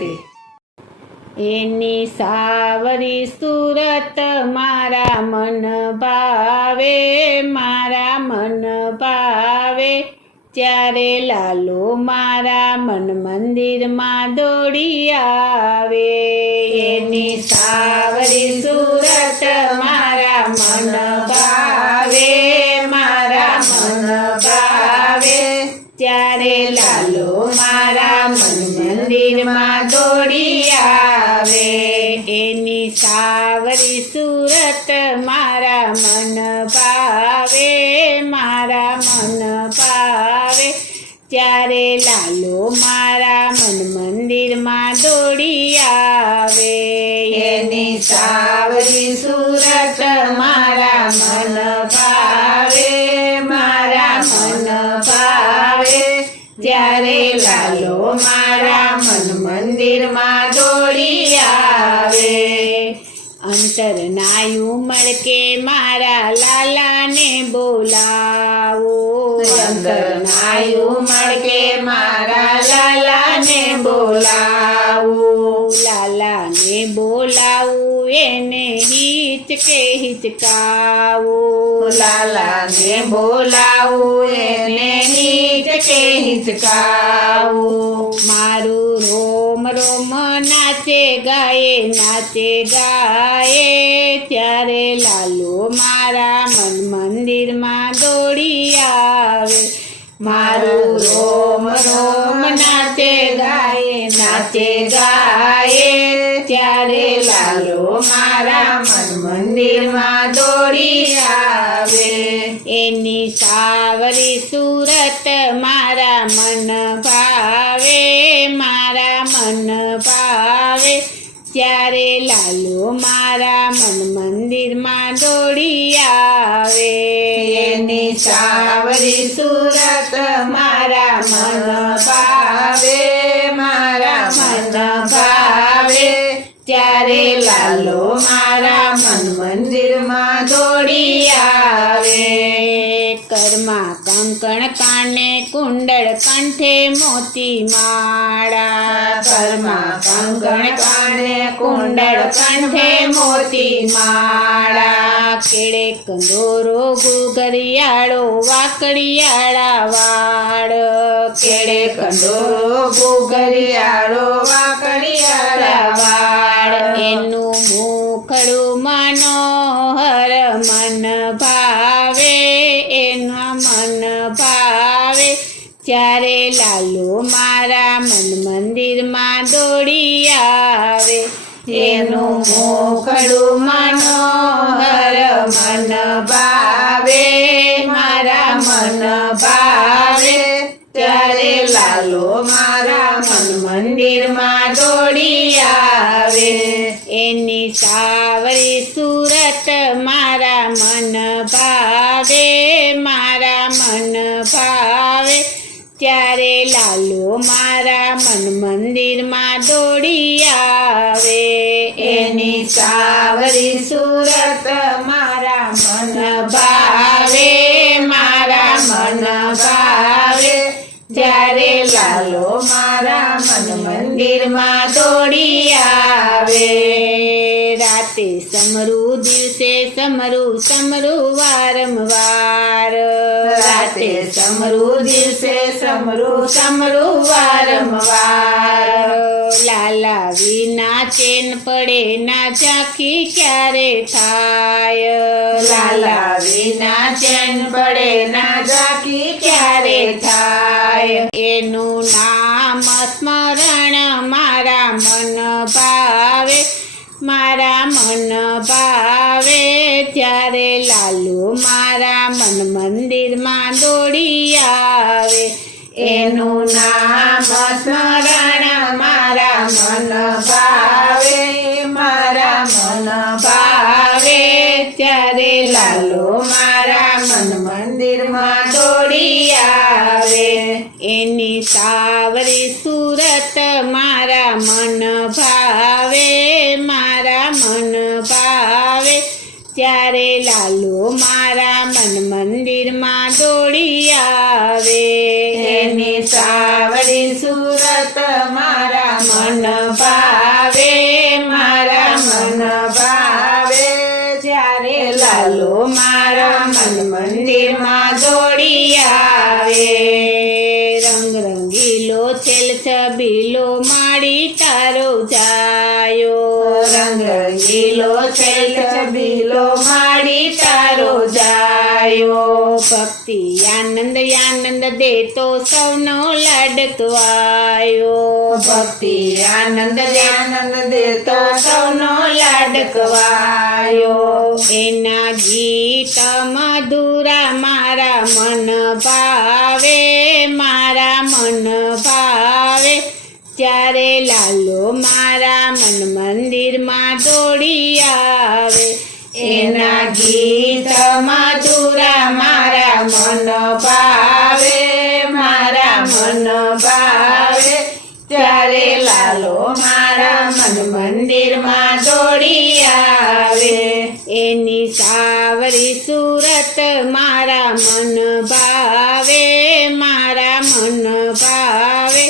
રાધે. એની સાવરી સુરત મારા મન ભાવે, મારા મન ભાવે. ત્યારે લાલો મારા મન મંદિરમાં દોડી આવે. એની સાવરી સુરત મારા મન ભાવે, મારા મન ભાવે. ત્યારે લાલો મારા મન મંદિરમાં દોડી આવે. એની સાવરી સુરત મારા મન ભાવે, મારા મન ભાવે. ત્યારે લાલો મારા મન મંદિરમાં દોડી આવે. એની સાવરી સુરત મારા મન ભાવે, મારા મન ભાવે. ત્યારે લાલો મારા મન મંદિરમાં દોડી આવે. અંતરનાયું મળકે મારા લાલાને બોલાવો. અંતરનાયું મળકે મારા લાલાને બોલાવું. લાલાને બોલાવું એને હિચકે હિચકાવું. લાલાને બોલાવું એને હિચકે હિચકાવું. મારું રોમ રોમ નાચે ગાયે, નાચે ગાયે. ત્યારે લાલો મારા મન મંદિરમાં દોડી આવે. મારું રોમ રોમ નાચે ગાયે, નાચે ગાયે. ત્યારે લાલો મારા મન મંદિરમાં દોડી આવે. એની સાવરી સુરત મારા મન ભાવે, મારા મન ભાવે. ત્યારે લાલો મારા મન મંદિરમાં દોડી આવે. એની સાવરી સુરત મારા મન ભાવે, મારા મન ભાવે. ત્યારે લાલો મારા મન મંદિરમાં દોડી આવે. કર્મા કંકણ કાને કુંડળ કંઠે મોતી માળા. ઘરમાં કંકણ કાને કુંડળ કંઠે મોતી માળા. કેળે કંદોરો ગુગરિયાળો વાકડિયાળા વાળ. કેળે કંદોરો ગુગરિયાળો વાકડિયાળા વાળ. એનું મુખડું મનોહર મન ભાવે, એનું મન ભાવે. ત્યારે લાલો મારા મન મંદિરમાં દોડી આવે. એનું મુખડું મનોહર મન ભાવે, મારા મન ભાવે. ત્યારે લાલો મારા મન મંદિરમાં દોડી આવે. એની સાવરી સુરત મારા મન ભાવે, મારા મન ભાવે. ત્યારે લાલો મારા મન મંદિરમાં દોડી આવે. એની સાવરી સુરત મારા મન ભાવે, મારા મન ભાવે. ત્યારે લાલો મારા મન મંદિરમાં દોડી આવે. રાતે સમરું દિવસે સમરું, સમરું વારંવાર. રાતે સમરું દિવસે સમરું, સમરું વારંવાર. લાલા વિના ચેન પડે ના ઝાંખી ક્યારે થાય. લાલા વિના ચેન પડે ના ઝાંખી ક્યારે થાય. એનું નામ સ્મરણ મારા મન ભાવે, મારા મન ભાવે. ત્યારે લાલો મારા મન મંદિરમાં દોડી આવે. એનું નામ સ્મરણ મારા મન ભાવે, મારા મન ભાવે. ત્યારે લાલો મારા મન મંદિરમાં દોડી આવે. એની સાવરી સુરત મારા મન ભાવે, મારા મન ભાવે. ત્યારે લાલો મારા મન મંદિરમાં દોડી આવે. એની સાવરી સુરત મારા મન ભાવે મારા મન ભાવે જ્યારે લાલો મારા મન મંદિરમાં દોડી આવે રંગ રંગીલો છેલ છબીલો માડી તારો જાયો રંગ રંગીલો છેલ છબીલો માડી તારો જાયો ભક્તિ આનંદ આનંદ દેતો સૌનો લાડકો આયો ભક્તિ આનંદ આનંદ દેતો સૌનો લાડકવાયો એના ગીત મધુરા મારા મન ભાવે મારા મન ભાવે ત્યારે લાલો મારા મન મંદિરમાં દોડી આવે એના ગીત મધુરા મારા મન ભાવે મારા મન ભાવે ત્યારે લાલો મારા મન મંદિરમાં દોડી આવે એની સાવરી સુરત મારા મન ભાવે મારા મન ભાવે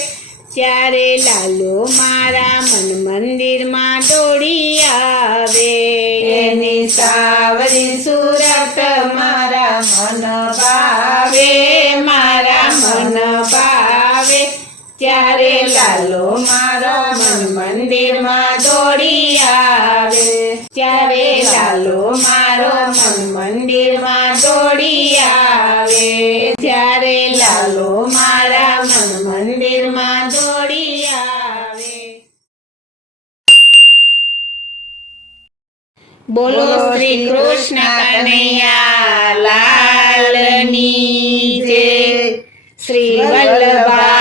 ત્યારે લાલો મારા મન મંદિરમાં દોડી આવે એની સાવરી સુરત મારા મન ભાવે મારા મન ભાવે ત્યારે લાલો મારા મન મંદિરમાં દોડી આવે ત્યારે લાલો મારો મન મંદિરમાં દોડી આવે ત્યારે લાલો મારા મન મંદિરમાં દોડી આવે બોલો શ્રી કૃષ્ણ કનૈયા લાલની જય શ્રી વલ્લભાધીશની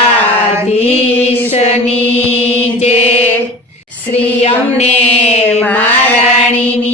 જય શ્રી અમને મહારાણીની